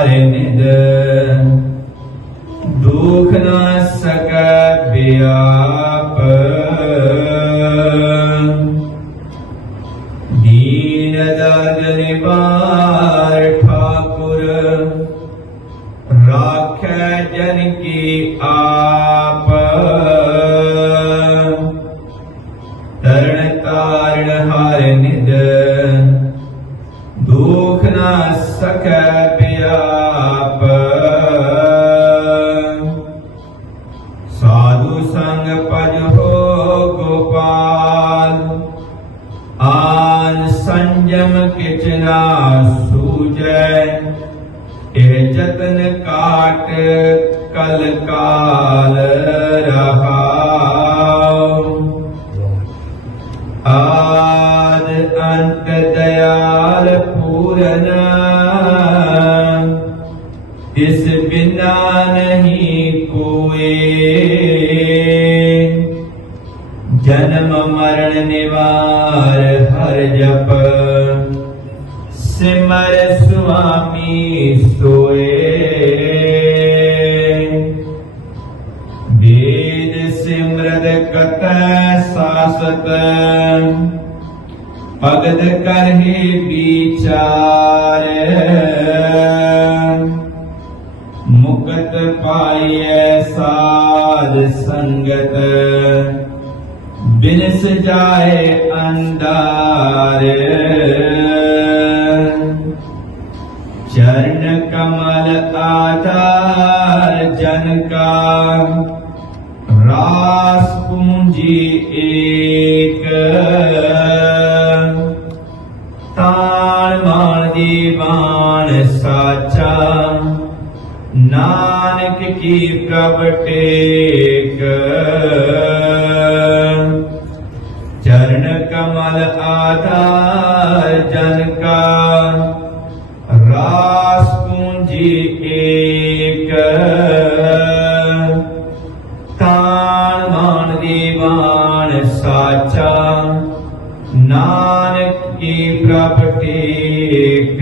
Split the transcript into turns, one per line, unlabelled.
ਹਰ ਨਿਦ ਦੁਖ ਨਾ ਸਕੈ ਬਿਆਪ ਦੀਨ ਦਰਦ ਨਿਵਾਰ ਠਾਕੁਰ ਰਾਖੈ ਜਨ ਕੀ ਆਪ ਤਰਨ ਤਾਰਨ ਹਰ ਨਿਦ ਦੁਖ ਨਾ ਸਕੈ संयम किचना सूजय ते जतन काट कल काल रहा आज अंत दयाल पूरन, इस बिना नहीं कोई जन्म मरण निवार हर जप। ਸਿਮਰ ਸੁਆਮੀ ਸੋਏ ਵੇਦ ਸਿਮਰਤ ਕਤੈ ਸਾਸਤ ਭਗਤ ਕਰਹਿ ਵਿਚਾਰ ਮੁਕਤ ਪਾਈਐ ਸਾਧ ਸੰਗਤ ਬਿਨਸ ਜਾਏ ਅੰਦਾਰ आधार जन का। रास पूंजी एक। ताल मान दीवान साचा। नानक की प्रभ चरण कमल आधार जन का। प्रतीक